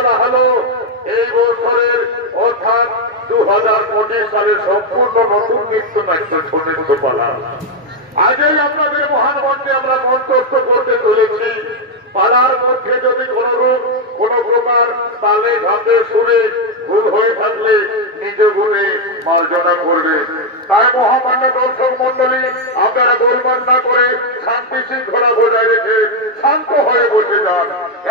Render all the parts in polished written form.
বলা হলো এই বছরের অর্থাৎ 2025 সালে সম্পূর্ণ নতুন নৃত্যনাট্য নৃত্যপালা আজই আপনাদের মহান মঞ্চে আমরা মঞ্চস্থ করতে চলেছি। পালার মধ্যে যদি কোনরূপ কোন প্রকার তালে ঘাতে সুরে ভুল হয়ে থাকলে নিজ গুণে মার্জনা করবে। তাই মহামান্য দর্শক মন্ডলী, আপনারা গোলমাল না করে শান্তি শৃঙ্খলা বজায় রেখে শান্ত হয়ে বসে যান।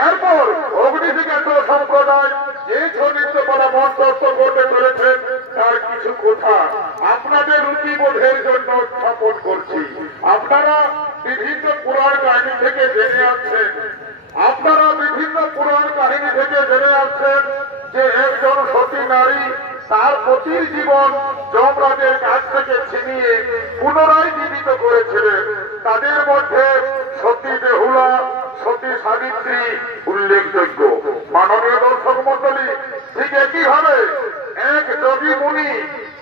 এরপর অগ্নিশিখাত সম্প্রদায় যে নৃত্যপালা মঞ্চস্থ করতে চলেছেন তার কিছু কথা আপনাদের রুচিবোধের জন্য স্থাপন করছি। আপনারা বিভিন্ন পুরাণ কাহিনী থেকে জেনে আসছেন যে একজন সতী নারী তার পতির জীবন যমরাজের কাছ থেকে ছিনিয়ে পুনরায় জীবিত করেছিলেন। তাদের মধ্যে সতী বেহুলা, সতী সাবিত্রী উল্লেখযোগ্য। মাননীয় দর্শক মন্ডলী, ঠিক একইভাবে এক যোগী মুনি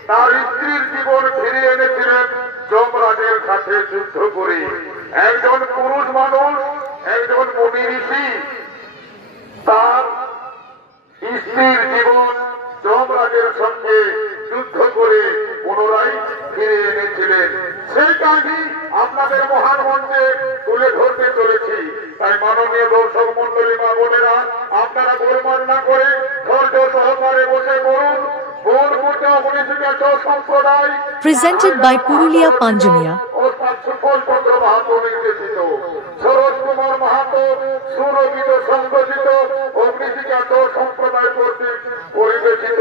তার স্ত্রীর জীবন ফিরিয়ে এনেছিলেন যমরাজের সাথে যুদ্ধ করে। একজন পুরুষ মানুষ, একজন মুনি ঋষি তার স্ত্রীর জীবন যমরাজের সঙ্গে যুদ্ধ করে পুনরায় ফিরে এনেছিলেন। সেই কাহিনী আপনাদের মহান মঞ্চে তুলে ধরতে চলেছি। তাই মাননীয় দর্শক মন্ডলী মা বোনেরা, আপনারা গোলমাল না করে ধৈর্য সহকারে বসে পড়ুন। Presented by Purulia Panjamiya. সুফলচন্দ্র Mahato নির্দেশিত, সরোজ কুমার মাহাতো সুরভিত সংগঠিত অগ্নিশিখাত সম্প্রদায় কর্তৃক পরিবেশিত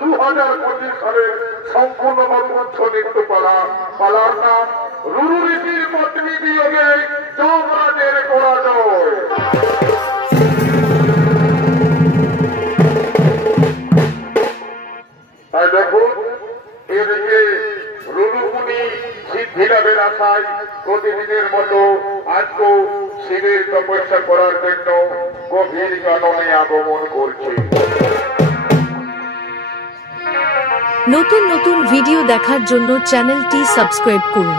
2025 সালের সম্পূর্ণ নতুন নৃত্যপালা। পালার নাম রুরু ঋষির পত্নী বিয়োগে যমরাজের পরাজয়। তাই দেখুন, এদিকে রুরুমুনি সিদ্ধি লাভের আশায় প্রতিদিনের মতো আজকেও শিবের তপস্যা করার জন্য গভীর কাননে আগমন করছে। নতুন নতুন ভিডিও দেখার জন্য চ্যানেলটি সাবস্ক্রাইব করুন।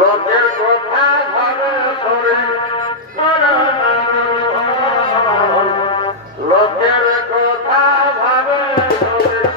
লোকের কথা ভাবে শরীর, লোকের কথা ভাবে শরীর,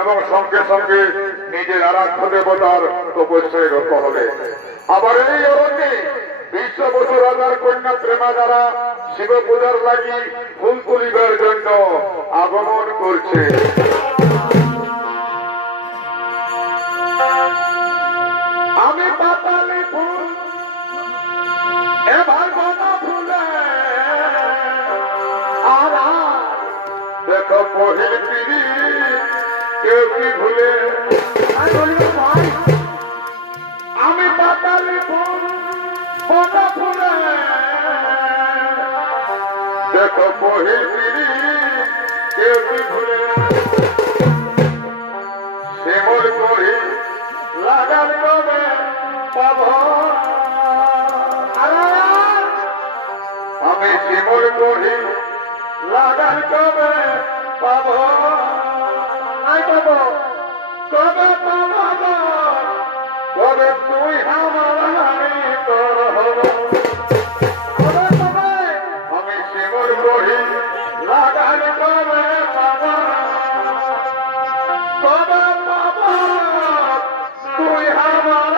এবং সঙ্গে সঙ্গে নিজের আরাধ্য দেবতার তপস্যায় রত হলে। আবার এই অরণ্যে 20 বছর রাজার কন্যা প্রেমা দ্বারা শিব পূজার লাগি ফুল তুলিবার জন্য আগমন করছে। আমি পাতালে ফুল এবার গোটা ফুলে আর দেখো পহিল পিড়ি কেউ কি ভুলে। আমি পাতালে ফুল গোটা ফুলে দেখো পহিল পিড়ি কেউ কি ভুলে। শ্যামল করি লাগার কবে পাব আমি শ্যামল করি লাগার কবে পাব কবে পাব কবে তুই আমার আমি শ্যামল করি লাগার কবে পাব কবে পাব তুই আমার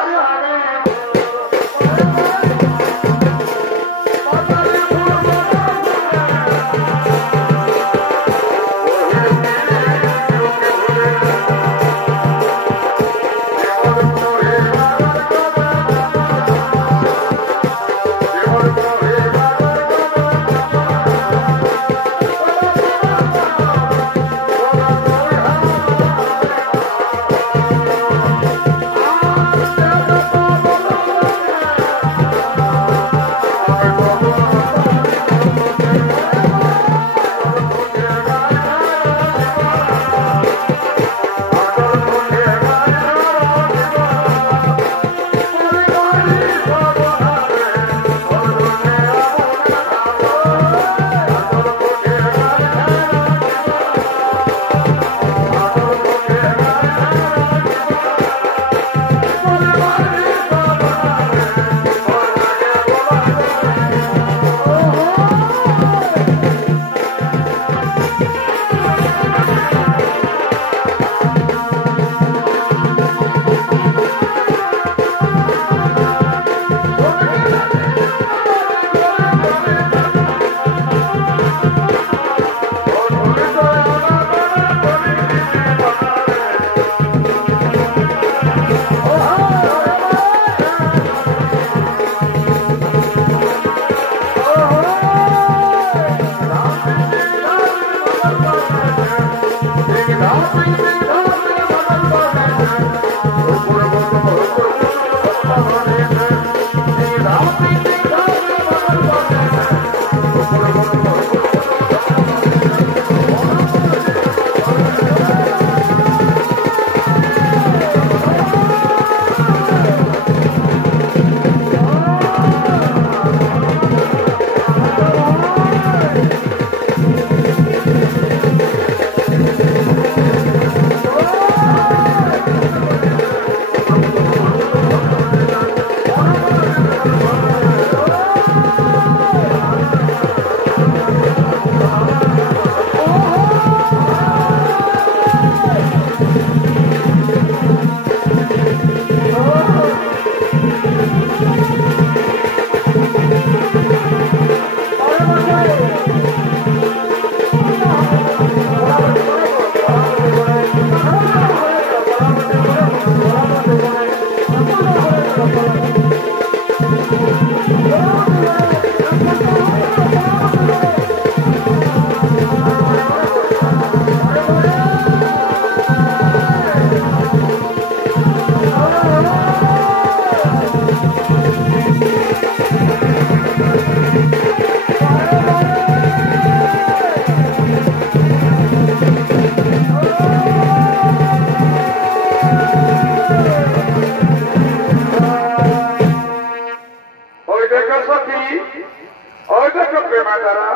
মাতারা,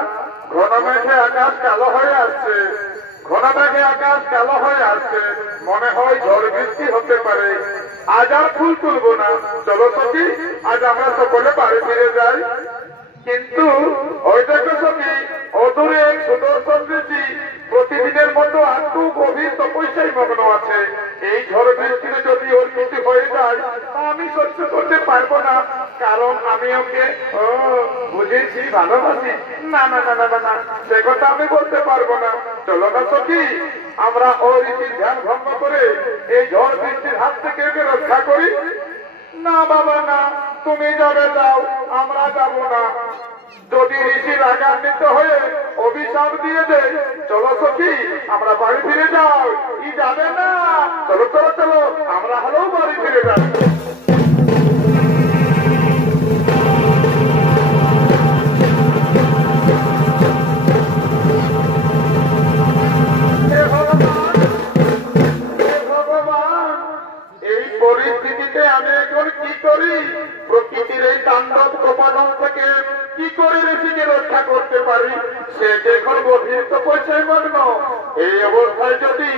ঘন মেঘে আকাশ কালো হয়ে আসছে, ঘন মেঘে আকাশ কালো হয়ে আসছে, মনে হয় ঝড় বৃষ্টি হতে পারে। আজ আর ফুল তুলবো না, চলো সখী আজ আমরা সকলে বাড়ি ফিরে যাই। কিন্তু ওই দেখো সখী, অদূরে এক সুদর্শন ঋষি প্রতিদিনের মতো একটু গভীর তপস্যায় মগ্ন আছে। এই ঝড় বৃষ্টিতে যদি ওর কিছু হয়ে যায় তা আমি সহ্য করতে পারবো না, কারণ আমি ওকে বুঝেছি, ভালোবাসি। না না না না না, সে কথা আমি বলতে পারবো না। চলো না সখী, আমরা ওই ঋষির ধ্যান ভঙ্গ করে এই ঝড় বৃষ্টির হাত থেকে ওকে রক্ষা করি। না বাবা না, তুমি যাবে যাও, আমরা যাব না। যদি ঋষি রাগান্বিত হয়ে অভিশাপ দিয়ে দেয়, চলো সখী আমরা বাড়ি ফিরে যাও। ই যাবে না, চলো চলো চলো, আমরা হলেও বাড়ি ফিরে যাই। পরিস্থিতিতে আমি এখন কি করি? প্রকৃতির এই তাণ্ডব কোপাদন থেকে কি করে ঋষিকে রক্ষা করতে পারি? সে এখন গভীর তপস্যায় মগ্ন। এই অবস্থায় যদি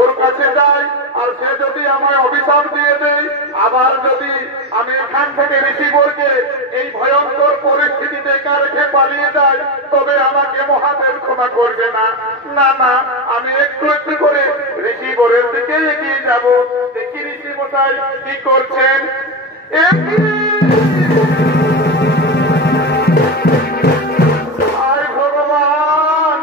ওর কাছে যাই আর সে যদি আমায় অভিশাপ দিয়ে দেয়, আবার যদি আমি এখান থেকে ঋষিবরকে এই ভয়ঙ্কর পরিস্থিতিতে একা রেখে পালিয়ে যাই, তবে আমাকে মহাদেব ক্ষমা করবে না। না না, আমি একটু একটু করে ঋষিবরের দিকে এগিয়ে যাব। দেখি ঋষি মশাই কি করছেন। আয় ভগবান,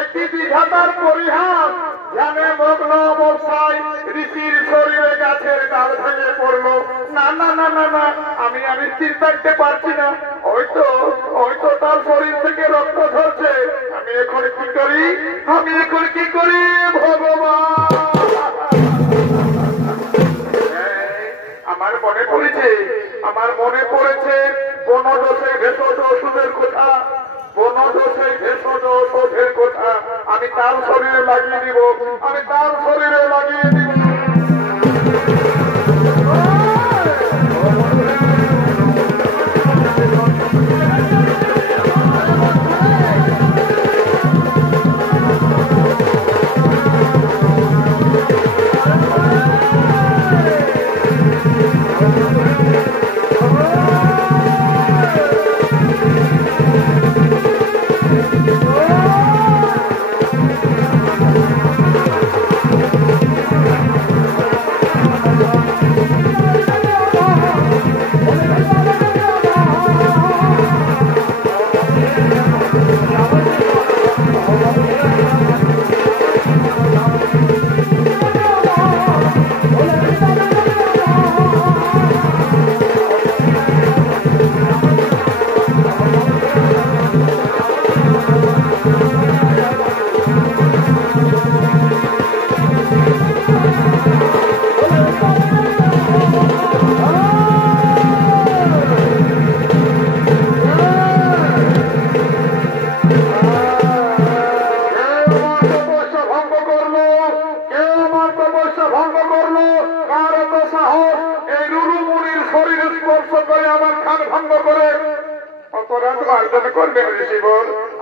একটি বিধাতার পরিহাস। ধ্যানে মগ্ন অবস্থায় ঋষির শরীরে গাছের ডাল ভেঙে পড়লো। না না না না না, আমি স্থির থাকতে পারছি না। হয়তো তার শরীর থেকে রক্ত ঝরছে। আমি এখন কি করি? আমি এখন কি করি ভগবান? আমার মনে পড়েছে বনদোষে ভেষজ ওষুধের কথা, বনদোষে ভেষজ ওষুধের কথা। আমি তার শরীরে লাগিয়ে দিব, আমি তার শরীরে লাগিয়ে দিব।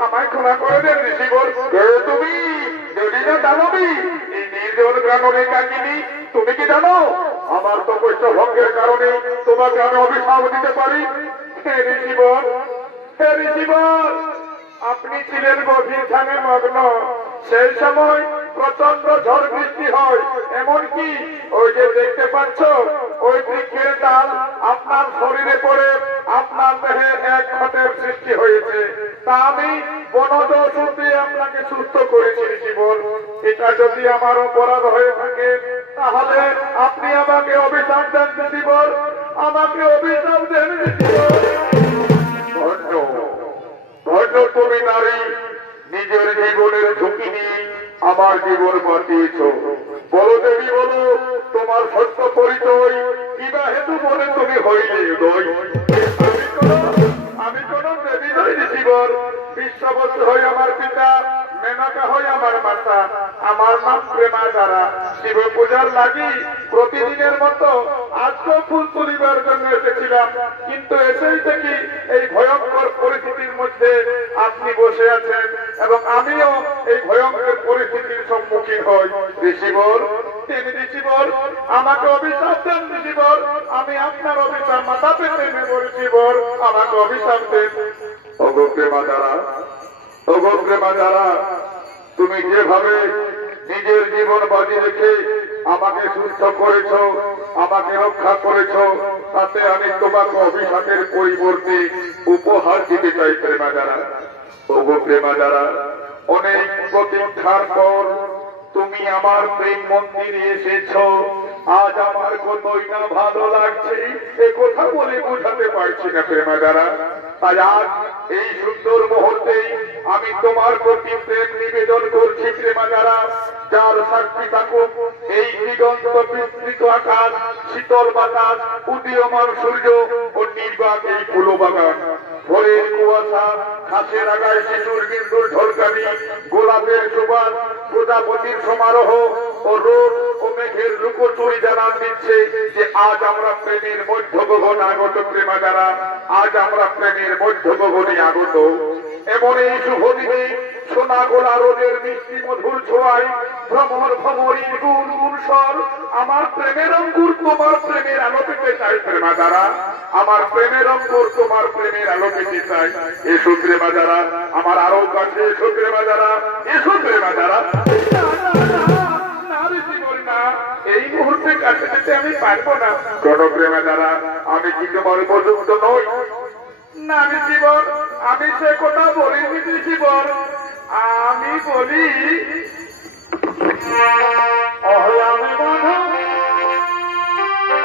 আমায় ক্ষমা করে দেন ঋষিবর। তুমি যদি না দানবী, এই নির্জন গ্রামে কাকিনি, তুমি কি জানো আমার তপস্যা ভঙ্গের কারণে তোমাকে আমি অভিশাপ দিতে পারি? হে ঋষিবর, হে ঋষিবর, আপনি ছিলেন গভীর ধ্যানে মগ্ন। সেই সময় প্রচন্ড ঝড় বৃষ্টি হয়, এমনকি ওই যে দেখতে পাচ্ছ ওই বৃক্ষের ডাল আপনার শরীরে পড়ে আপনার দেহে এক ক্ষতের সৃষ্টি হয়েছে। তা আমি বনজ ওষুধ দিয়ে আপনাকে সুস্থ করেছি ঋষিবর। এটা যদি আমার অপরাধ হয়ে থাকে তাহলে আপনি আমাকে অভিশাপ দেন ঋষিবর, আমাকে অভিশাপ দেন ঋষিবর। ধন্য তুমি নারী, নিজের জীবনের ঝুঁকি নিয়ে আমার জীবন বাঁচিয়েছ। বলো দেবী, বলো তোমার সত্য পরিচয় কিবা হেতু বলে তুমি হইলে উদয়। আমি কোন দেবী নই ঋষিবর, বিশ্ববৎ হয়ে আমার পিতা মেনকা হয় আমার মাতা, আমার নাম প্রেমা দ্বারা। শিব পূজার লাগি প্রতিদিনের মতো আজকেও ফুল তুলিবার জন্য এসেছিলাম, কিন্তু এসেই দেখি এই ভয়ঙ্কর পরিস্থিতির মধ্যে আপনি বসে আছেন এবং আমিও এই ভয়ঙ্কর পরিস্থিতির সম্মুখীন হই। ঋষিবর, তিনি ঋষিবর, আমাকে অভিশাপ দেন ঋষিবর, আমি আপনার অভিশাপ মাথা পেতে নেব ঋষিবর, আমাকে অভিশাপ দেন। ওগো প্রেমা দ্বারা, ওগো প্রেমা দ্বারা, তুমি যেভাবে নিজের জীবন বাজি রেখে আমাকে সুস্থ করেছ, আমাকে রক্ষা করেছ, তাতে আমি তোমাকে অভিশাপের পরিবর্তে উপহার দিতে চাই প্রেমা দ্বারা। ওগো প্রেমা দ্বারা, অনেক প্রতীক্ষার পর তুমি আমার প্রেম মন্দিরে এসেছ। আজ আমার কতই না ভালো লাগছে, এ কথা বলে বোঝাতে পারছি না প্রেমা দ্বারা। তাই আজ এই সুন্দর মুহূর্তে আমি তোমার প্রতি প্রেম নিবেদন করছি প্রেমা দ্বারা। যার সাক্ষী থাকুক এই দিগন্ত বিস্তৃত আকাশ, শীতল বাতাস, উদীয়মান সূর্য ও নির্বাক এই ফুল বাগান। ভোরের কুয়াশা, ঘাসের আগায় শিশুর বিন্দুর ঝলকানি, গোলাপের সুবাস, প্রজাপতির সমারোহ ও রোদ ও মেঘের লুকোচুরি জানান দিচ্ছে যে আজ আমরা প্রেমের মধ্য গগনে আগত প্রেমা দ্বারা, আজ আমরা প্রেমের মধ্য গগনে আগত। এমন এই শুভ দিনে সোনা গোলা রোদের মিষ্টি মধুর ছোঁয়ায় ভ্রমর ভ্রমরীর গুণ গুণ স্বর, আমার প্রেমের অঙ্কুর তোমার প্রেমের আলো পেতে চাই প্রেমা দ্বারা, আমার প্রেমের অঙ্কুর তোমার প্রেমের আলো পেতে চাই। এসো প্রেমা দ্বারা, আমার আরো কাছে এসো প্রেমা দ্বারা, এসো প্রেমা দ্বারা। এই মুহূর্তে কাছে যেতে আমি পারবো না। কোন প্রেমা দ্বারা, আমি কি তোমার উপযুক্ত নই? না ঋষিবর, আমি সে কথা বলিনি ঋষিবর, আমি বলি আমি বাধা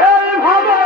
এইভাবে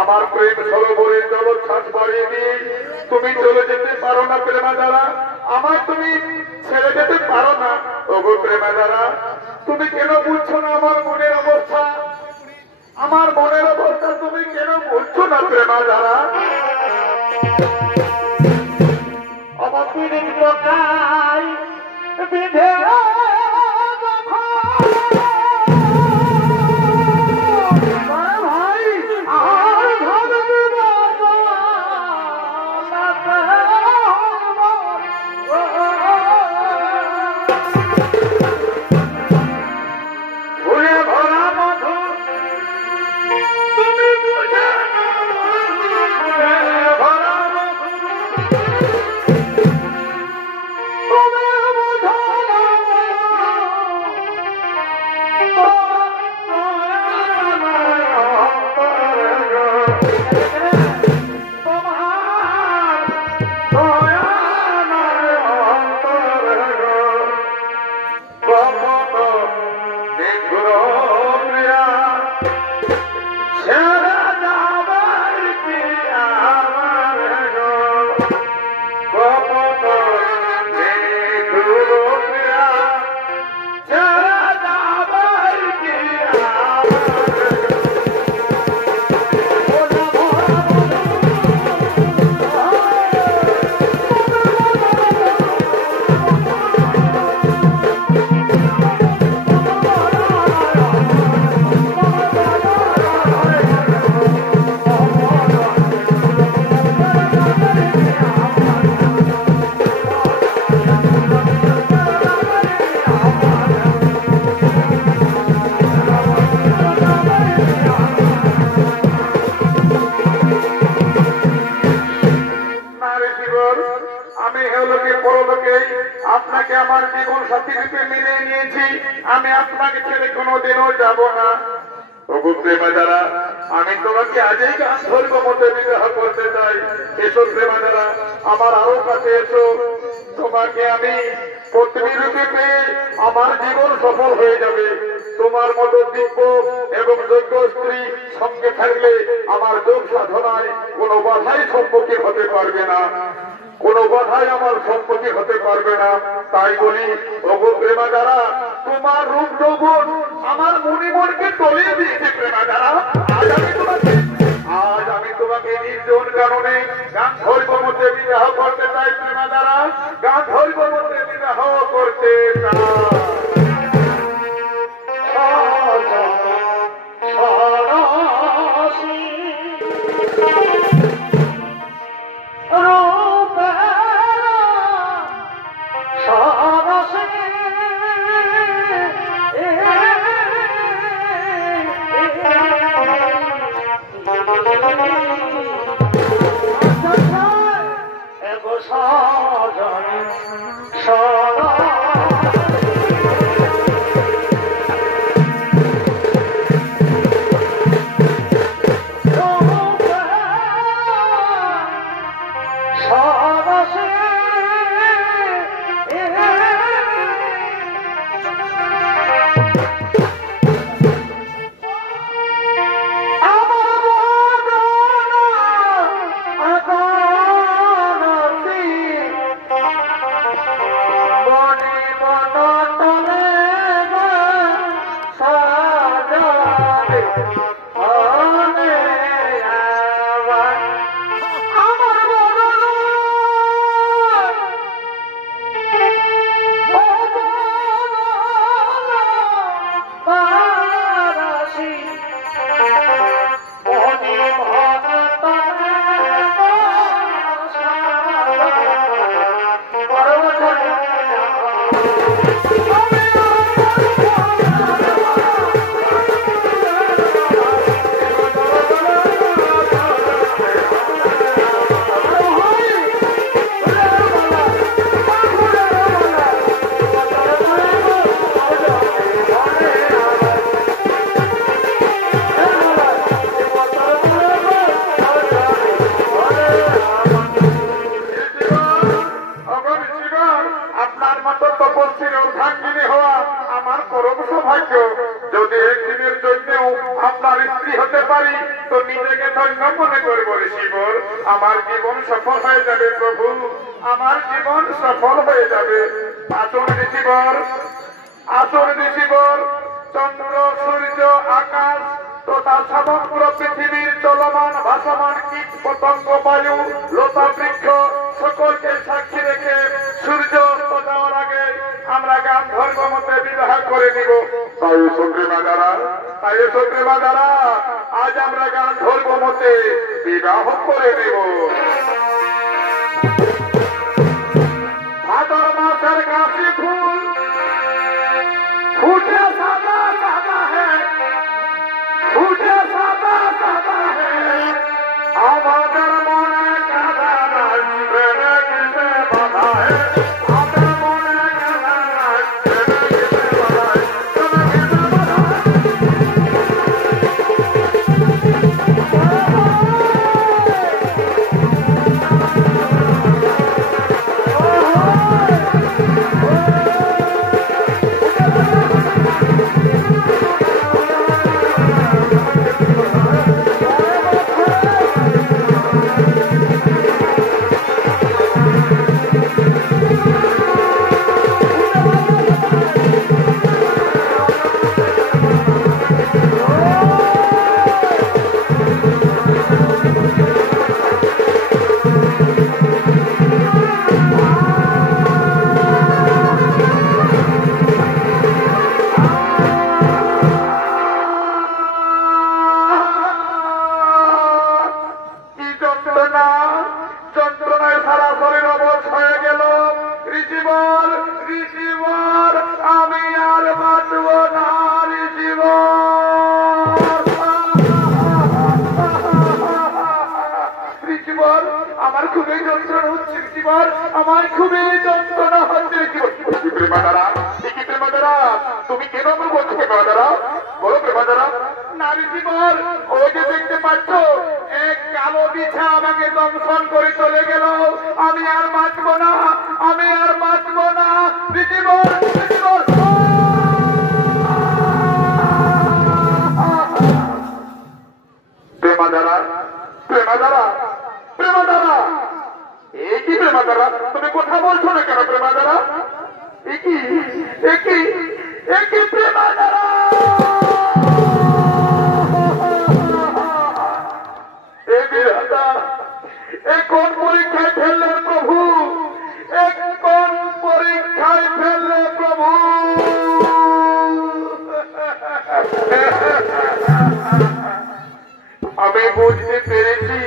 আমার প্রেম সরোবরের জলোচ্ছ্বাস বাড়িয়ে দিয়ে তুমি চলে যেতে পারো না প্রেমা দ্বারা, আমার তুমি ছেড়ে যেতে পারো না। ওগো প্রেমা দ্বারা, তুমি কেন বুঝছো না আমার মনের অবস্থা? আমার মনের অবস্থা তুমি কেন বুঝছো না প্রেমা দ্বারা? আমার পীড়িত বিধে যখন আমি হেলোকে পরলোকে আপনাকে আমার জীবন সাথী রূপে মেনে নিয়েছি, আমি আপনাকে ছেড়ে কোনোদিনও যাব না। ওগো প্রেমাদারা, আমি তোমাকে আজই গান ধরব মতে বিবাহ করতে চাই। এসো প্রেমাদারা, আমার আরো কাছে এসো। তোমাকে আমি পত্নী রূপে পেয়ে আমার জীবন সফল হয়ে যাবে। তোমার মতো দিব্য এবং যোগ্য স্ত্রী সঙ্গে থাকলে আমার যোগ সাধনায় কোনো বাধাই সম্মুখীন হতে পারবে না, কোনো বাধাই আমার সম্মুখীন হতে পারবে না। তাই বলি ওগো প্রেমাদারা, তোমার রূপ যৌবন আমার মনিমনকে তলিয়ে দিয়েছে প্রেমাদারা। আজ আমি তোমাকে নির্জন কারণে গান ধৈর্য মধ্যে বিবাহ করতে চাই প্রেমাদারা, গান ধৈর্য মধ্যে বিবাহ করতে চাই। যদি একদিনের জন্যও আপনার স্ত্রী হতে পারি তো নিজেকে ধন্য মনে করব ঋষিবর। আমার জীবন সফল হয়ে যাবে প্রভু, আমার জীবন সফল হয়ে যাবে। আসুন ঋষিবর, আসুন ঋষিবর। চন্দ্র, সূর্য, আকাশ তথা সমগ্র পৃথিবীর চলমান ভাসমান কীট পতঙ্গ, বায়ু, লতা, বৃক্ষ সকলকে সাক্ষী রেখে সূর্য অস্ত যাওয়ার আগে আমরা গান ধর্ম মতে বিবাহ করে নিব। তাই সন্ত্রীমাদারা, তাই সন্ত্রীমাদারা, আজ আমরা গান ধর্ম মতে বিবাহ করে নেব। ভাদর মাসের কাশি ফুল ফুটে সাদা সাদা হ্যাঁ, ফুটে সাদা সাদা হ্যাঁ, আমাদের মনে কাদা নাই, প্রেমে কিসে বাধা হ্যাঁ, আমাদের মনে কাদা নাই, প্রেমে কিসে বাধা হ্যাঁ, প্রেমে কিসে বাধা হ্যাঁ। ঋষিবর, আমার খুবই যন্ত্রণা হচ্ছে ঋষিবর, আমার খুবই যন্ত্রণা হচ্ছে ঋষিবর। প্রেমাদারা, কি প্রেমাদারা, তুমি কেন আমার বলছো প্রেমাদারা? বলো প্রেমাদারা। না ঋষিবর, ওই যে দেখতে পাচ্ছ এক কালো বিছা আমাকে দংশন করে চলে গেল, আমি আর বাঁচবো না, আমি আর বাঁচবো না ঋষিবর, ঋষিবর। প্রেমাদারা, প্রেমাদারা, প্রেমাদারা, এই কি প্রেমাদারা, তুমি কথা বলছো না কেন প্রেমাদারা? একই একই একই প্রেমাদারা। এই বিধাতা, এই কোন পরীক্ষায় ফেললে প্রভু, এই কোন পরীক্ষায় ফেললে প্রভু? আমি বুঝতে পেরেছি,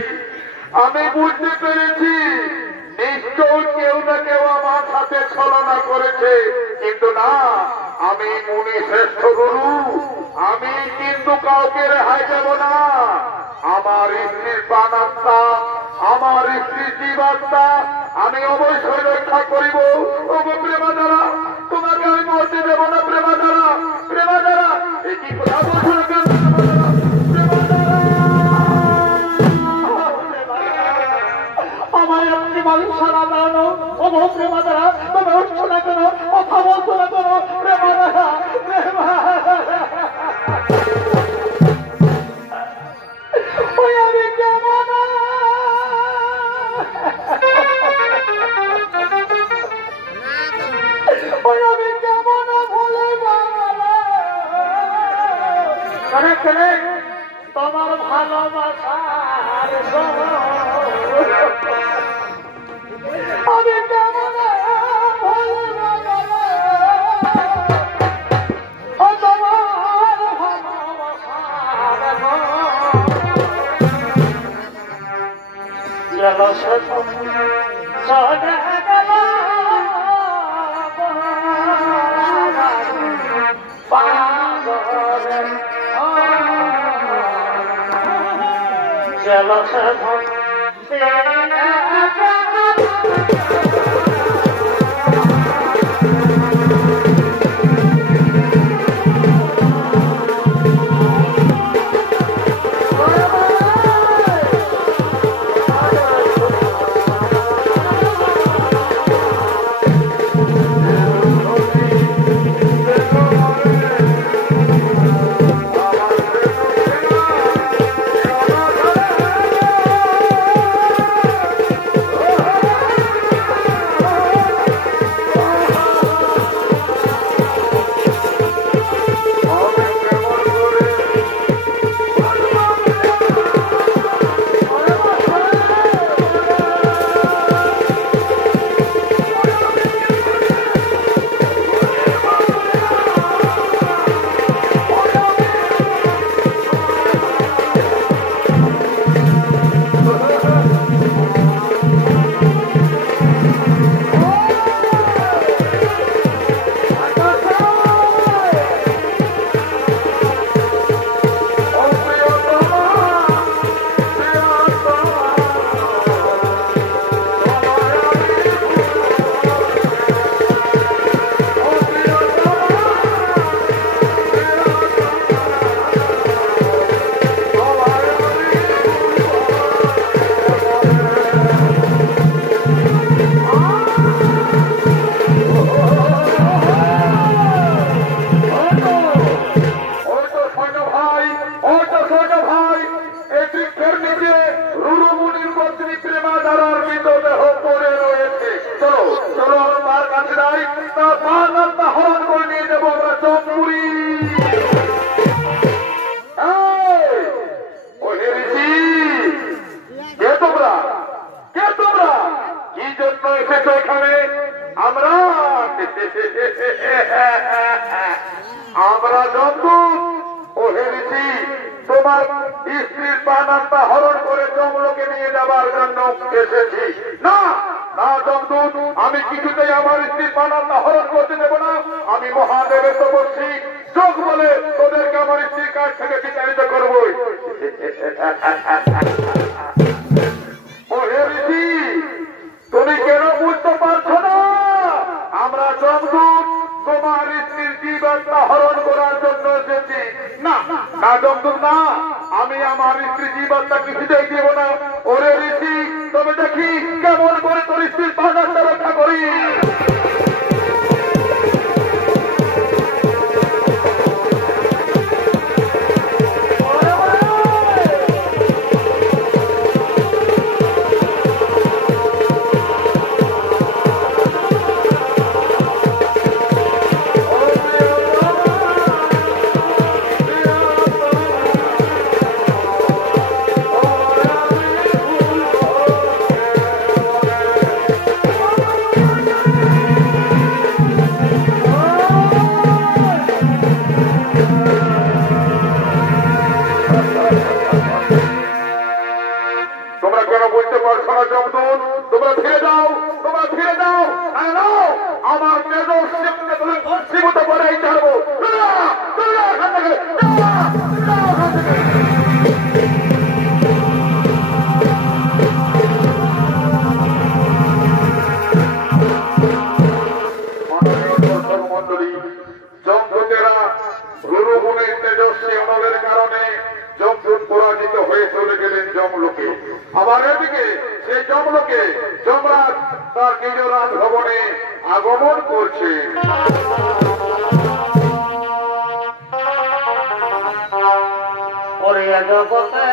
আমি বুঝতে পেরেছি, নিশ্চয় কেউ না কেউ আমার সাথে ছলনা করেছে, কিন্তু না, আমি মুনি শ্রেষ্ঠ গুরু, আমি কিন্তু কাউকে রেহাই দেব না। আমার স্ত্রীর প্রাণাত্মা, আমার স্ত্রীর জীবাত্মা আমি অবশ্যই রক্ষা করিব। ওগো প্রেমাদারা, তোমাকে আমি মরতে দেব না প্রেমাদারা, প্রেমাদারা, এই কি কথা বলছো না কেন আমায় আপনি মানুষ সারা দাঁড়ানো, ওগো প্রেমাদারা, তুমি উঠছো না কেন, কথা বলছো না কেন প্রেমাদারা, ওই আমি কেমন, ওই আমি কেমন বলে বাঙালা তোমার ভালোবাসার আমি কেমন আমরা যমদূত ও হেরেছি তোমার স্ত্রীর প্রাণাত্মা হরণ করে যমলোকে নিয়ে যাবার জন্য এসেছি। না না যমদূত, আমি কিছুতেই আমার স্ত্রীর প্রাণাত্মা হরণ করতে দেব না। আমি মহাদেবের তপস্বী, চোখ বলে তোদেরকে আমার স্ত্রীর কাছ থেকে বিতাড়িত করবই। ও বার্তা কিছুতেই দিব না। ওরে ঋষি, তবে দেখি কেমন করে তোর স্ত্রীর পানাটা রক্ষা করি। তোমরা কেন বলতে পারছো না যমদূত? তোমরা ফিরে যাও, তোমরা ফিরে যাও। আমার মেজর শিবকে তুমি সীমিত করেই ছাড়বো। এখান থেকে এখান থেকে। মন্ডলী, যমদূতেরা গুরুগুণের তেজস্বী অনলের কারণে যমদূত পরাজিত হয়ে চলে গেলেন যমলোকে। আবার এদিকে সেই যমলোকে যমরাজ তার নিজ রাজভবনে আগমন করছে। জগতে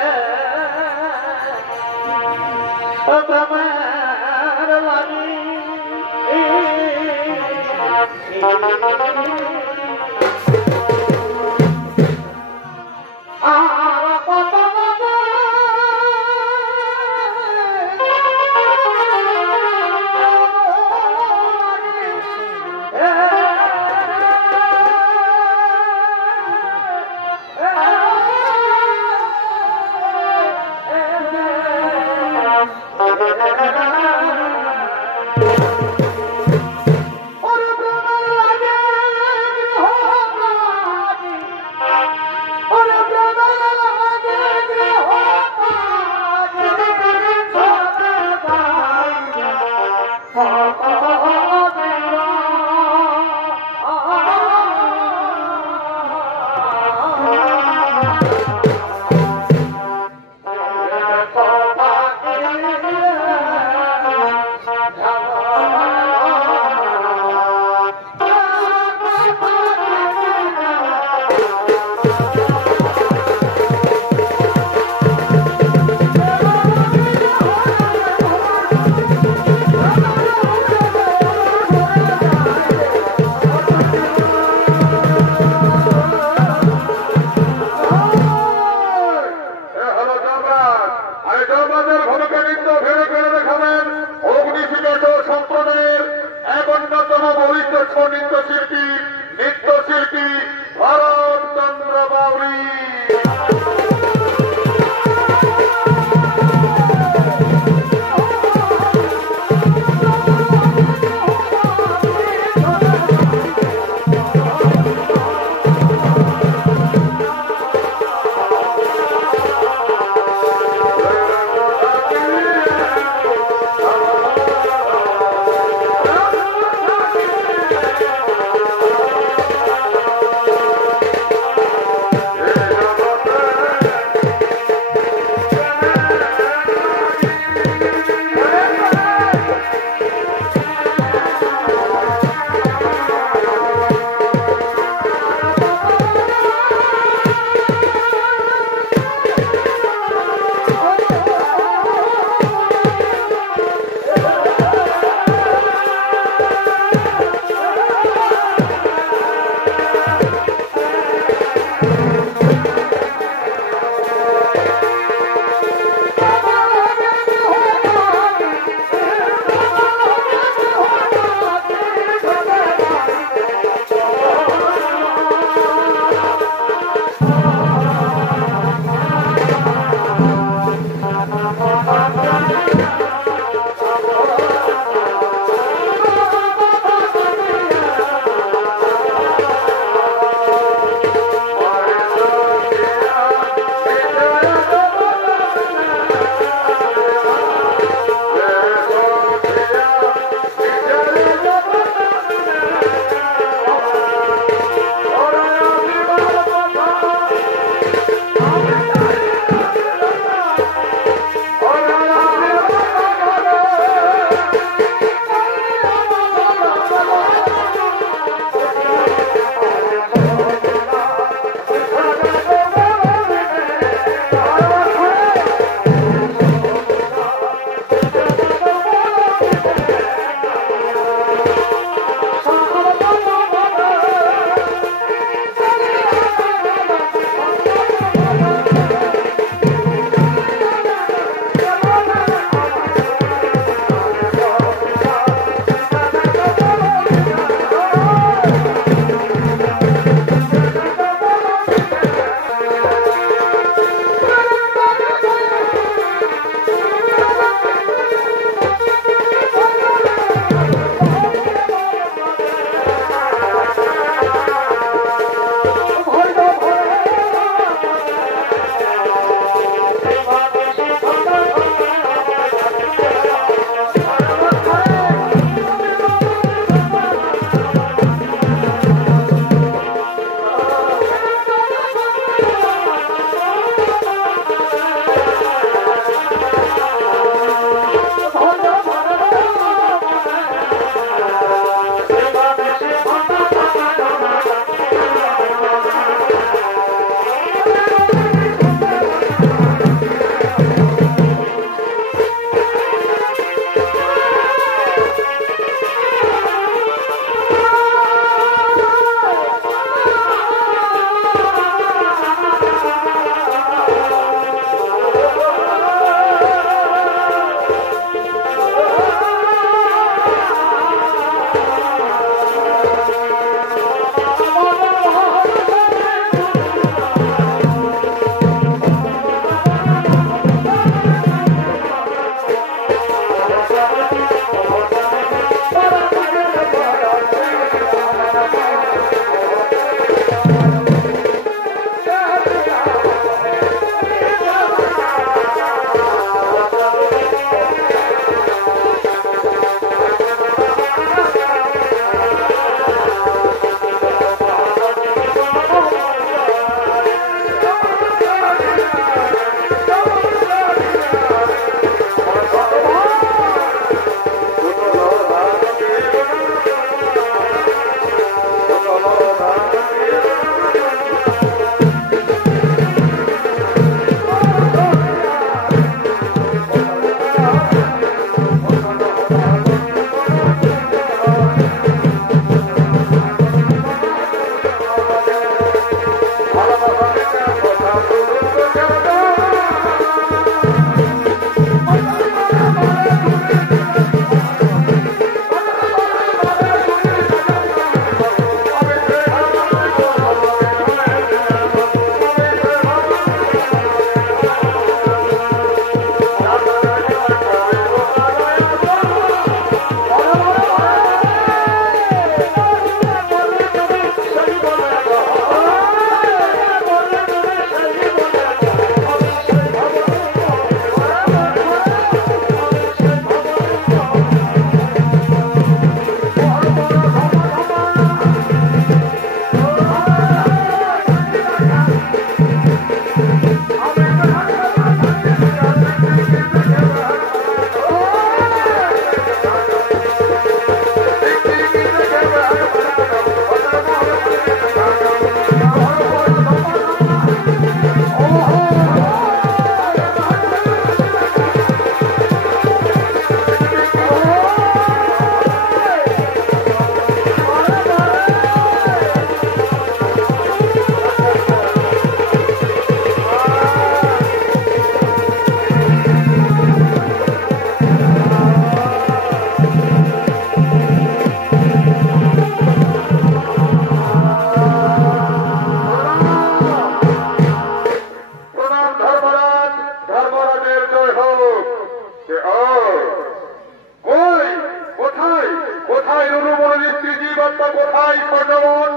কোথায় সজমন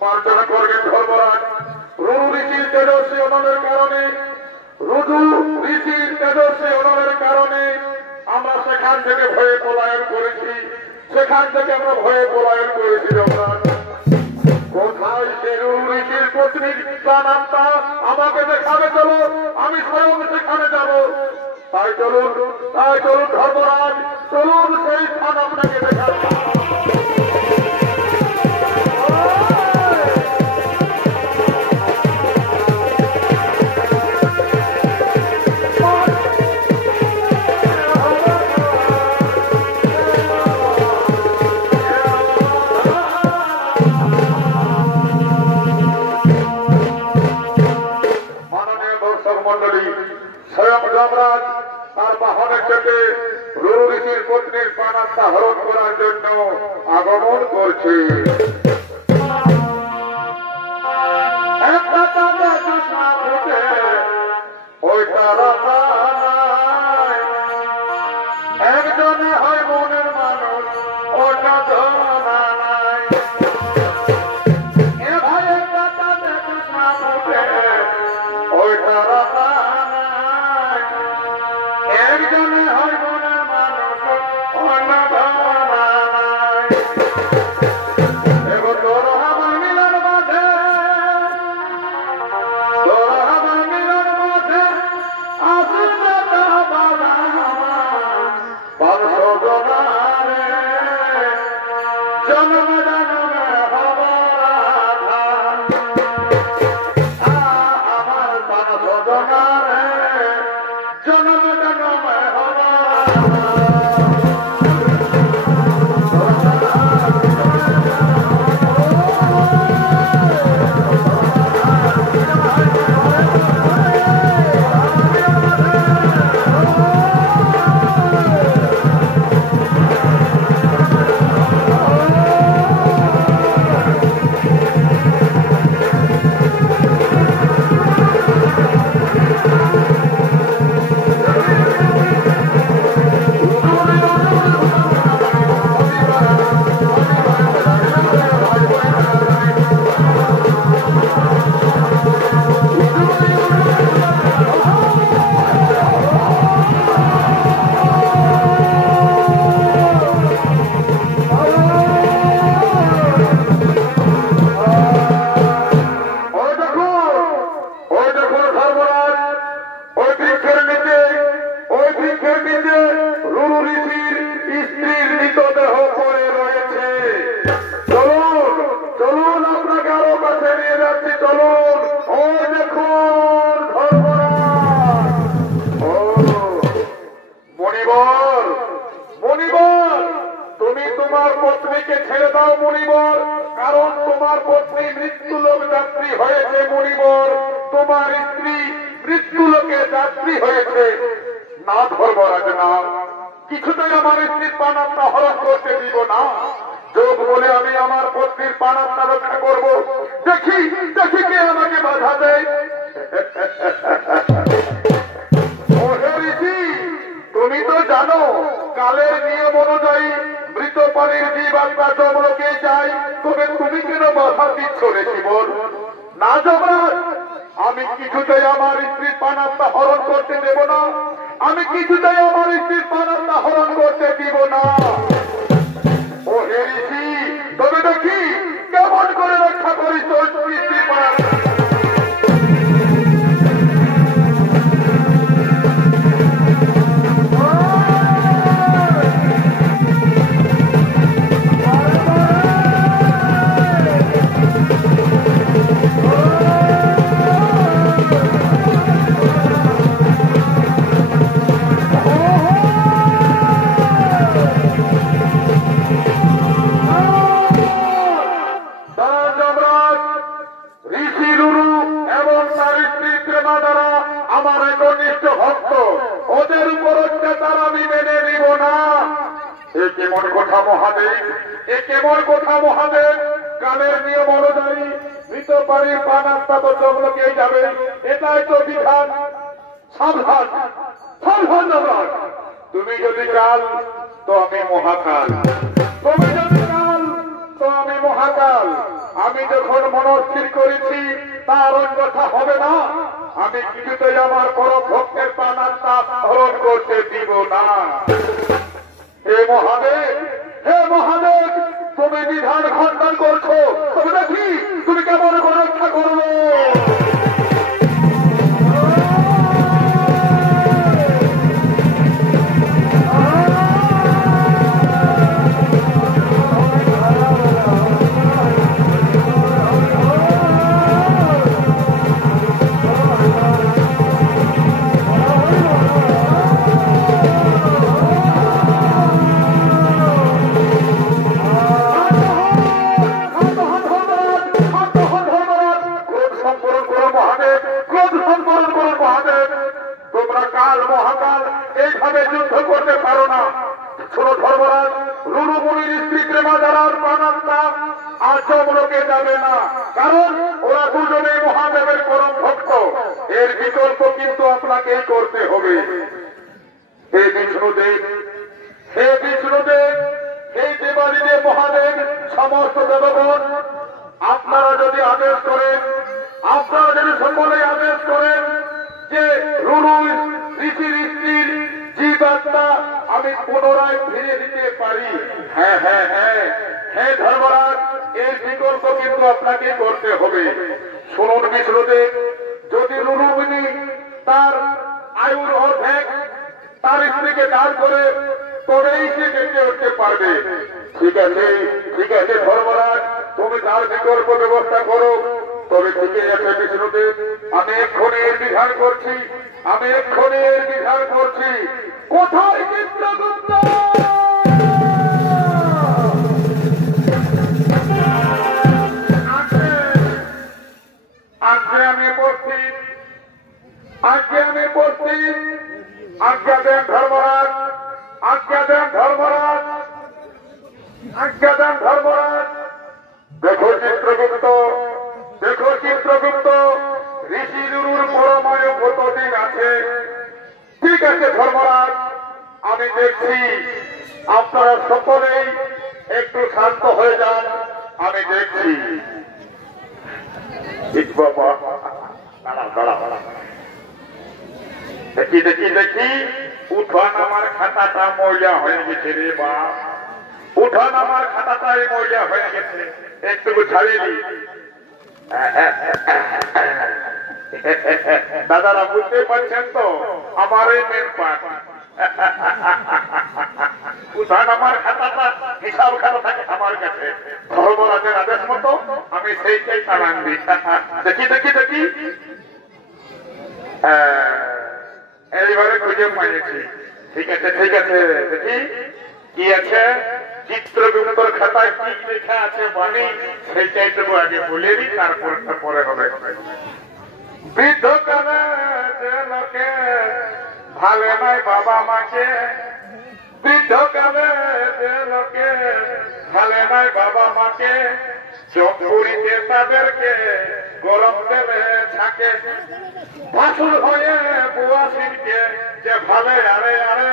মার্জনা করবেন ধর্মরাজ। রুরু ঋষির তেজস্বী অনলের কারণে, রুরু ঋষির তেজস্বী অনলের কারণে আমরা সেখান থেকে ভয়ে পলায়ন করেছি, সেখান থেকে আমরা ভয়ে পলায়ন করেছি যমরাজ। কোথায় সে রুরু ঋষির পত্নীর প্রাণাত্মা আমাকে দেখাবে, চলো আমি স্বয়ং সেখানে যাব। তাই চলুন ধর্মরাজ, চলুন সেই স্থান আপনাকে দেখাবো। স্বয়ং যমরাজ তার বাহনে চেপে রুরু ঋষির পত্নীর প্রাণাত্মা হরণ করার জন্য আগমন করছে। একজনে হয় মনের মানুষ, ওটা ধরা নাই। এ ভাই একটা তাতে কৃষ্ণা ফুটে, ওইটা রাখা নাই। একজনে হয় মনের মানুষ, ওটা ধরা নাই। এবার তোর আমার মিলন মাঝে, তোর আমার মিলন মাঝে আসবে তা বাধা। পাঁচশো জনারে জন্ম জন্মে হবার আমার পাঁচশো জনারে জন্ম জন্মে পত্নীকে ছেড়ে দাও মণিবর, কারণ তোমার পত্নী মৃত্যু লোক যাত্রী হয়েছে মণিবর, তোমার স্ত্রী মৃত্যু লোকে যাত্রী হয়েছে। না ধর্মরাজ না, কিছুতেই আমার স্ত্রীর প্রাণাত্মা হরণ করতে দিব না। যোগ বলে আমি আমার পত্নীর প্রাণাত্মা রক্ষা করবো। দেখি দেখি কে আমাকে বাধা দেয়। তুমি তো জানো কালের নিয়ম অনুযায়ী মৃত প্রাণীর জীব আত্মা যমলোকে যায়, তবে তুমি কেন বাধা দিচ্ছ রে জীবন? না যমরাজ, আমি কিছুতেই আমার স্ত্রীর প্রাণাত্মা হরণ করতে দেব না, আমি কিছুতেই আমার স্ত্রীর প্রাণাত্মা হরণ করতে দিব না। ও হে ঋষি, তবে দেখি কেমন করে রক্ষা করিস তোর স্ত্রীর প্রাণাত্মা। কেমন কথা মহাদেব, এ কেমন কথা মহাদেব? কালের নিয়ম অনুযায়ী মৃত প্রাণীর প্রাণাত্মা তো যমলোকে যাবে, এটাই তো বিধান। সাবধান সাবধান যমরাজ, তুমি যদি কাল তো আমি মহাকাল, তুমি যদি কাল তো আমি আমি যখন মনস্থির করেছি তার অন্যথা হবে না, আমি কিছুতেই আমার পরম ভক্তের প্রাণ আত্মা হরণ করতে দিব না। হে মহাদেব, হে মহাদেব, তুমি বিধান খণ্ডন করছো, তবে দেখি তুমি কেমন করে রক্ষা করবে। তোমরা কাল মহাকাল এইভাবে যুদ্ধ করতে পারো না। ছোট ধর্মরাজ, রুরুমুনির স্ত্রী প্রেমা দ্বারার প্রাণাত্মা আর চমলোকে যাবে না, কারণ ওরা দুজনে মহাদেবের পরম ভক্ত। এর বিকল্প কিন্তু আপনাকেই করতে হবে। হে বিষ্ণুদেব, হে বিষ্ণুদেব, হে দেবাদিদেব মহাদেব, সমস্ত দেবগণ, আপনারা যদি আদেশ করেন, আপনারা যদি সকলে আদেশ করেন যে রুরু ঋষির স্ত্রীর জীবাত্মা আমি পুনরায় ফিরে দিতে পারি, হ্যাঁ হ্যাঁ হ্যাঁ, হে ধর্মরাজ, এর বিকল্প কিন্তু আপনাকে করতে হবে। শুনুন বিষ্ণুদেব, যদি রুরুমুনি তার আয়ুর অর্ধেক তার স্ত্রীকে দান করে তবেই সে বেঁচে উঠতে পারবে। ঠিক আছে, ঠিক আছে ধর্মরাজ, তুমি তার বিকল্প ব্যবস্থা করো। তবে ঠিকই আছে বিষ্ণুদেব, আমি এক্ষণে এর বিধান করছি, আমি এক্ষণে এর বিধান করছি। কোথায় চিত্রগুপ্ত? আজকে আমি উপস্থিত, আজকে আমি উপস্থিত। আজ্ঞা দেন ধর্মরাজ, আজ্ঞা দেন ধর্মরাজ, আজ্ঞা দেন ধর্মরাজ। দেখো চিত্রগুপ্ত, দেখো চিত্রগুপ্ত, ঋষি রুরুর পরমায়ু কতদিন আছে। ঠিক আছে ধর্মরাজ, আমি দেখছি, আপনারা সকলেই একটু শান্ত হয়ে যান, আমি দেখছি। বাবা, দেখি দেখি দেখি, উঠান আমার খাতাটা ময়লা হয়ে গেছে রে বাপ, উঠান আমার খাতাটাই ময়লা হয়ে গেছে, একটু ছাড়িয়ে দিই। দাদারা বুঝতে পারছেন তো আমার এই মেন পাঠ। উঠান আমার খাতাটা হিসাব খাতা থাকে আমার কাছে, ধর্মরাজের আদেশ মতো আমি সেইটাই চালান দিই। দেখি দেখি দেখি, এইবারে খুঁজে পাইছি। ঠিক আছে ঠিক আছে, দেখি কি আছে চিত্রগুপ্তর খাতায় কি লেখা আছে বাণী, সেইটাই তো আগে বলে দিই, তারপরটা পরে হবে। বৃদ্ধকালে যে লোকে ভালে নাই বাবা মাকে, বৃদ্ধকালে যে লোকে ভালে নাই বাবা মাকে, চকুরিতে তাদেরকে গরম দেবে থাকে। ভাসুর হয়ে বুয়া সিংকে যে ভালে আরে আরে,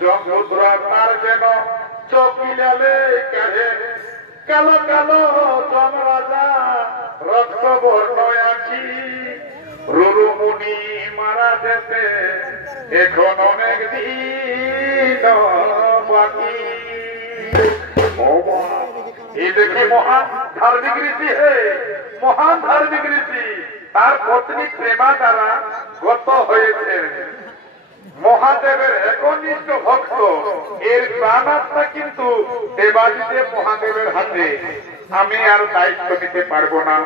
জমরুদ্রা তার যেন চকিলালে কাহে। কালো কালো যমরাজা রক্ত বর্ণ আছি, রুরুমুনি মারা যেতে এখন অনেক দিন বাকি। এই দেখে মহান ধার্মিক ঋষি, হে মহান ধার্মিক ঋষি, তার পত্নী প্রেমা দ্বারা গত হয়েছে। মহাদেবের একনিষ্ঠ ভক্ত, এর প্রাণাত্মা কিন্তু দেবাদিদেব মহাদেবের হাতে। আমি আর দায়িত্ব নিতে পারবো না,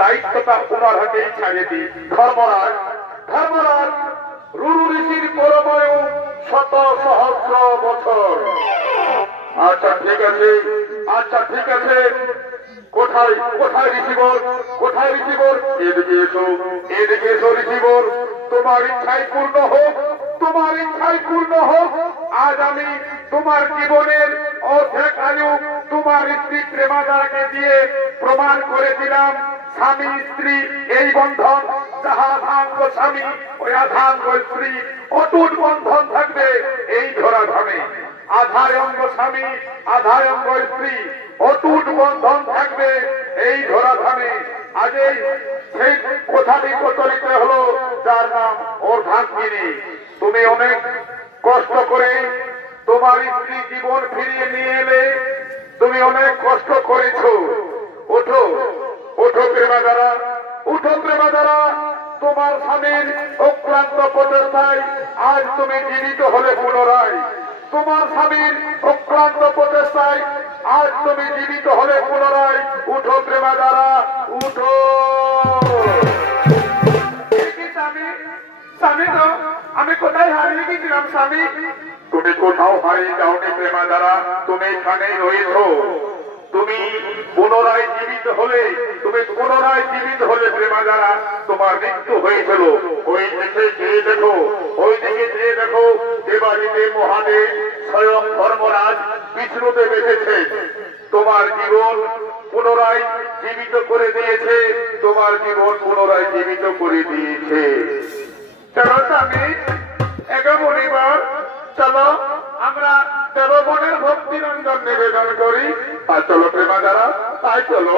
দায়িত্বটা ওনার হাতেই ছাড়িয়ে দিই। ধর্মরাজ, ধর্মরাজ, রুরু ঋষির পরমায়ু শত সহস্র বছর। আচ্ছা ঠিক আছে, আচ্ছা ঠিক আছে, কোথায় কোথায় ঋষিবর, কোথায় ঋষিবর? এদিকে এসো, এদিকে এসো ঋষিবর, তোমার ইচ্ছাই পূর্ণ হোক, তোমার ইচ্ছাই পূর্ণ হোক। আজ আমি তোমার জীবনের অর্ধেক আয়ু তোমার স্ত্রী প্রেমাদাকে দিয়ে প্রমাণ করেছিলাম। স্বামী স্ত্রী এই বন্ধন, যাহা ধাঙ্গ স্বামী ওই আধাঙ্গ স্ত্রী, অটুট বন্ধন থাকবে এই ধরাধামে। আধায় অঙ্গ স্বামী, আধায় অঙ্গ স্ত্রী, অটুট বন্ধন থাকবে এই ধরাধামে আগে সেই কথাটি প্রচলিত হলো, যার নাম অর্ধাঙ্গিনী। তুমি অনেক কষ্ট করে তোমার স্ত্রী জীবন ফিরিয়ে নিয়ে এলে, তুমি অনেক কষ্ট করেছো। ওঠো ওঠো প্রেমাদারা, উঠো প্রেমাদারা, তোমার স্বামীর অক্লান্ত প্রচেষ্টায় আজ তুমি জীবিত হলে পুনরায়। তোমার স্বামীর অক্লান্ত প্রচেষ্টায় আজ তুমি জীবিত হলে পুনরায়। উঠো প্রেমাদারা, উঠো। স্বামী তো আমি কোথায় হারিয়ে গেছিলাম স্বামী? তুমি কোথাও হারিয়ে যাওনি প্রেমাদারা, তুমি এখানেই রয়েছো। তুমি পুনরায় জীবিত হলে, তুমি পুনরায় জীবিত হলে প্রেমাদারা, তোমার মৃত্যু হয়েছিল। ওই দিকে চেয়ে দেখো, ওই দিকে চেয়ে দেখো, যে বাড়িতে মহাদেব স্বয়ং ধর্মরাজ বিষ্ণুদেব এসেছে। তোমার জীবন পুনরায় জীবিত করে দিয়েছে, তোমার জীবন পুনরায় জীবিত করে দিয়েছে। চলো স্বামী, এগোবনিবার, চলো আমরা দেবগণের ভক্তি রঞ্জন নিবেদন করি। আর চলো প্রেমাদারা, তাই চলো।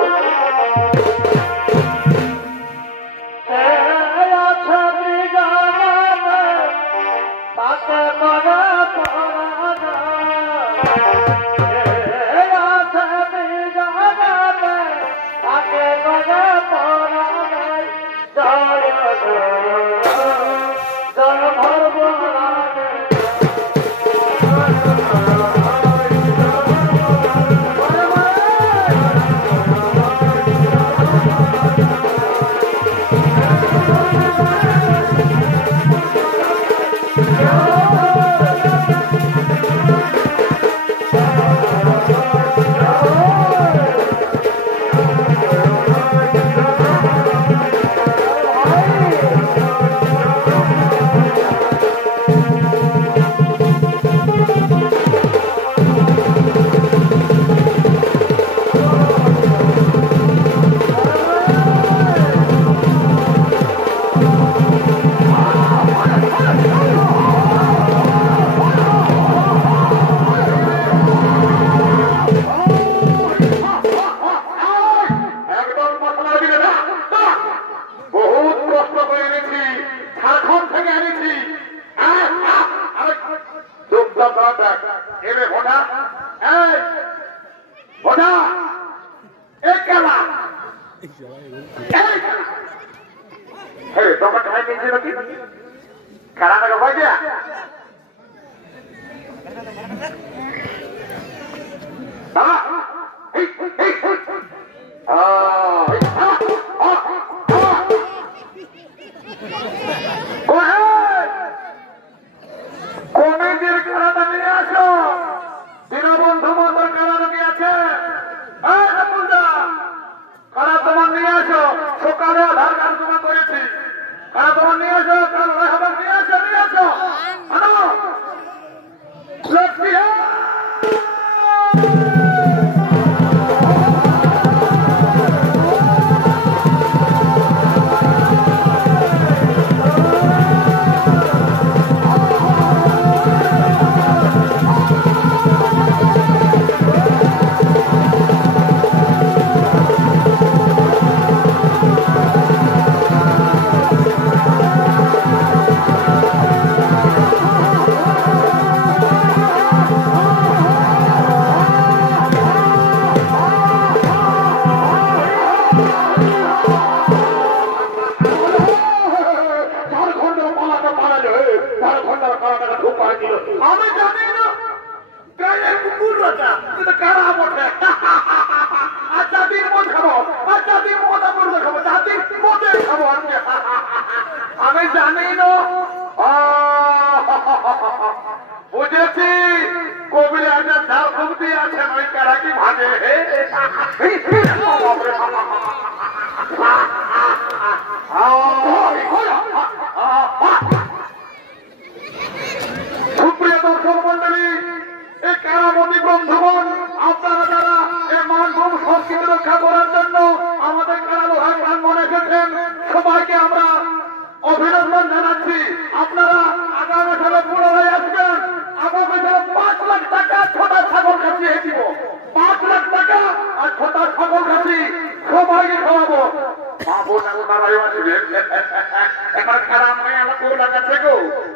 আমার খারাপ মেয়ে আমার কেউ লাগাচ্ছে গো,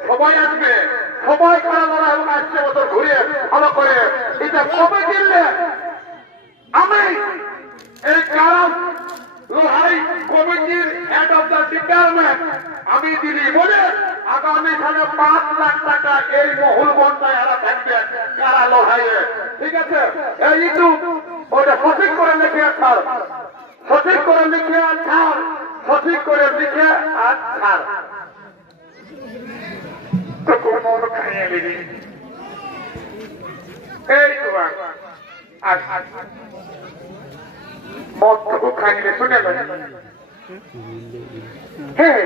সবাই আসবে, সবাই খারাপ লড়াই এবং আসছে বছর ঘুরে ভালো করে। এটা কবে কিনলে? আমি এই কারাম লড়াই কমিটির হেড অফ দ্য ডিপার্টমেন্ট আমি দিলি বলে আগামী সালে 5 লাখ টাকা এই মহুল বন্ধায় এরা থাকবে কারা লড়াইয়ে। ঠিক আছে, এই ইউটিউব ওটা সঠিক করে লিখে ছাড়, সঠিক করে লিখে আর ছাড়, সঠিক করে লিখে আর ছাড়। তো কোন খাইয়ে দিবি এই তো মদটুকু খাইলে শুনে হ্যাঁ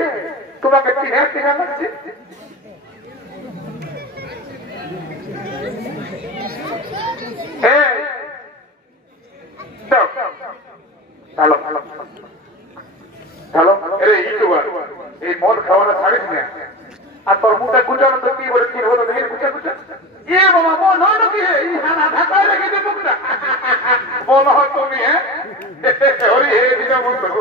তোমাকে চিনে চিনা লাগছে। এই মদ খাওয়ানো ছাড়িস না, আর তোর মুখটা গুটানো তো কি বলে কি হলো দেখে গুটা গুটা এ বাবা মন হয় নাকি ঢাকায় রেখেছে মুখটা মনে হয় তুমি হ্যাঁ হরি হে দিদা বন্ধু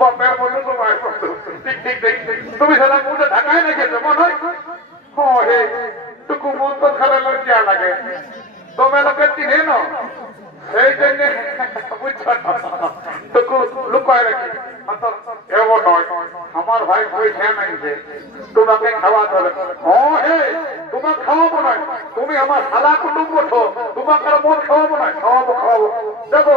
বাপের বন্ধু তোমার বন্ধু ঠিক ঠিক ঠিক তুমি সারা মুখটা ঢাকায় রেখেছো মনে হয় হ্যাঁ হে টুকু মন তো খেলে লজ্জা লাগে তুমি লোকে চিনে না সেই জন্য বুঝছো টুকু লুকায় রাখি এমন নয় আমার ভাই পয়সা নাই যে তোমাকে খাওয়াতে হবে। হ্যাঁ হে তোমাকে খাওয়াবো নয়, তুমি আমার শালা কুটুম্ব তো তোমাকে আর মন খাওয়াবো নয়, খাওয়াবো খাওয়াবো দেখো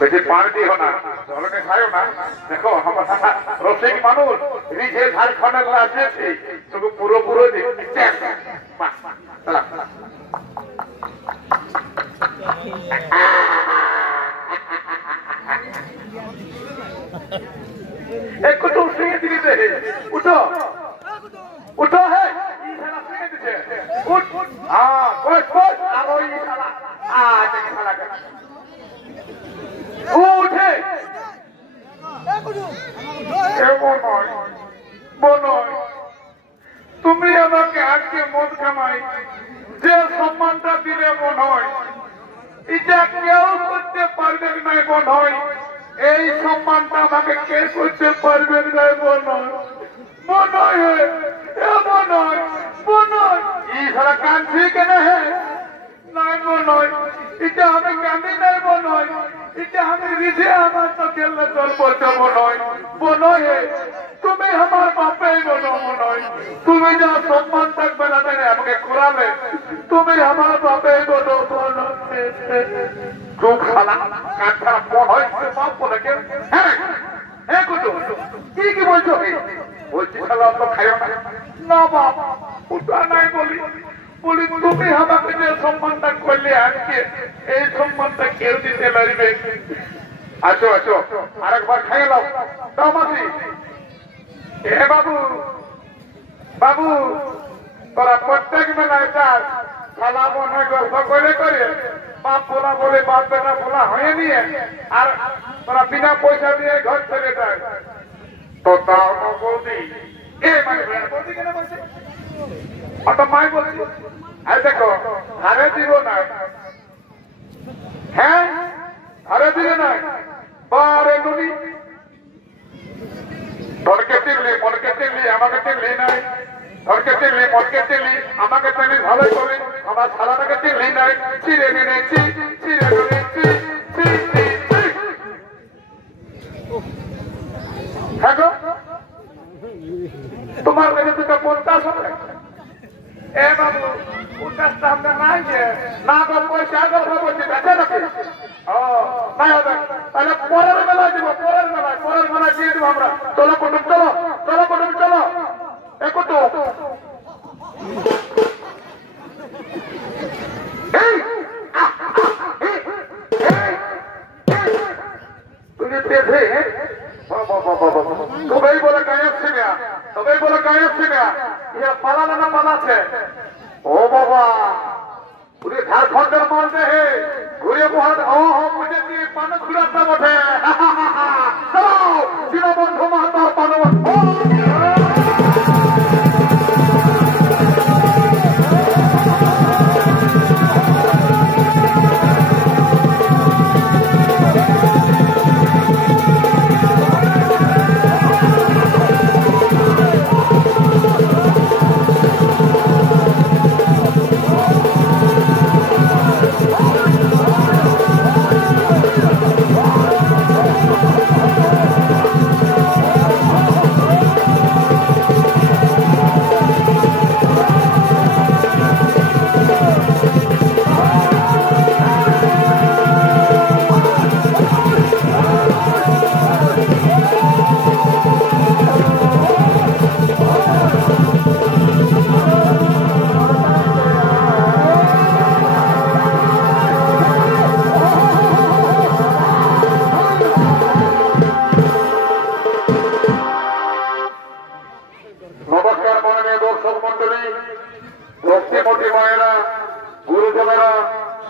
বেশি পানি দিও না, জলকে খাইও না। দেখো আমার রসিক মানুষ রিঝে ঝাড়খণ্ডের আসছে শুধু পুরো পুরো एक तो सिंह दिखे उठो उठो है उठ हाँ कोच कोच आगो ये साला आज ये साला कर उठे बोलो तुम्हें আমাকে আজকে মদ কামাই যে সম্মানটা দিলে মনে হয় এটা কেউ করতে পারবে না মনে হয় এই সম্মানটা আমাকে কে করতে পারবে না মনে হয় এই সারা কাঁদছি কেন হে নাই মনে হয় এটা আমি কাঁদি নাই মনে হয় এটা আমি রিঝে আমার তো খেললে চল বলতে মনে হয় তুমি আমার বাপে মনে হয় তুমি যা সম্মান থাকবে না জানে আমাকে ঘুরাবে তুমি আমার বাপে চোখ খালা কাঠা মন হয় বাপ বলে কেন হ্যাঁ হ্যাঁ কুটু কি বলছো বলছি খালা তো খাইও না বাপ ওটা নাই বলি বলি তুমি আমাকে যে সম্মানটা করলে আজকে এই সম্মানটা কেউ দিতে পারবে। আসো আসো আরেকবার খাইয়ে নাও দাও মাসি এ বাবু বাবু তোরা প্রত্যেক বেলায় যাস খালা মনে হয় গল্প করে করে বাপ বলা বলে বাপ বেটা বলা হয়ে নিয়ে আর তোরা বিনা পয়সা দিয়ে ঘর ছেড়ে যায় তো তাও না বৌদি এ মানে বৌদি কেন বলছে অত মাই বলছি আর দেখো হারে দিব না হ্যাঁ হারে দিবে না বারে নুনি ধরকে চিনলি মনকে চিনলি আমাকে চিনলি নাই ধরকে চিনলি মনকে চিনলি আমাকে চিনলি ভালোই করি আমার শালাটাকে চিনলি নাই চিরে নেছি চিরে নেছি হ্যাঁ গো তোমার কাছে দুটো 50 হবে এ বাবু 50 টাকা নাই যে না গো পয়সা আগর বলছি বেঁচে নাকি ও নাই হবে তাহলে পরের বেলায় দিব পরের বেলায় দিয়ে দিব আমরা চলো কুটুম চলো চলো কুটুম চলো এ কুটুম তুমি পেয়েছে তবেই বলে গায়েব ছিনা তবেই বলে গায়েব ছিনা ইয়া পালালে না পালাচ্ছে ও বাবা পুরে ঝাড়খণ্ডের মাল দেহে ঘুরে বহাদ ও মুঝে দিয়ে পান ঘুরাতে বটে দীনবন্ধু মাহাতো পানবন্ধু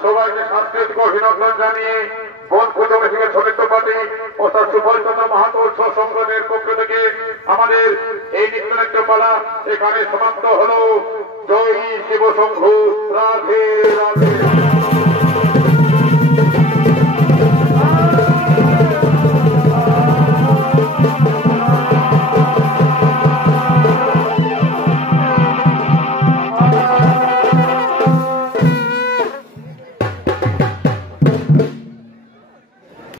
সবাইকে সাংস্কৃতিক অভিনন্দন জানিয়ে বনকুটো থেকে সদস্য পার্টি অর্থাৎ সুফলচন্দ্র মাহাতো উৎসব সংগঠনের পক্ষ থেকে আমাদের এই নৃত্যনাট্য পালা এখানে সমাপ্ত হলো। জয় শিব শম্ভু, রাধে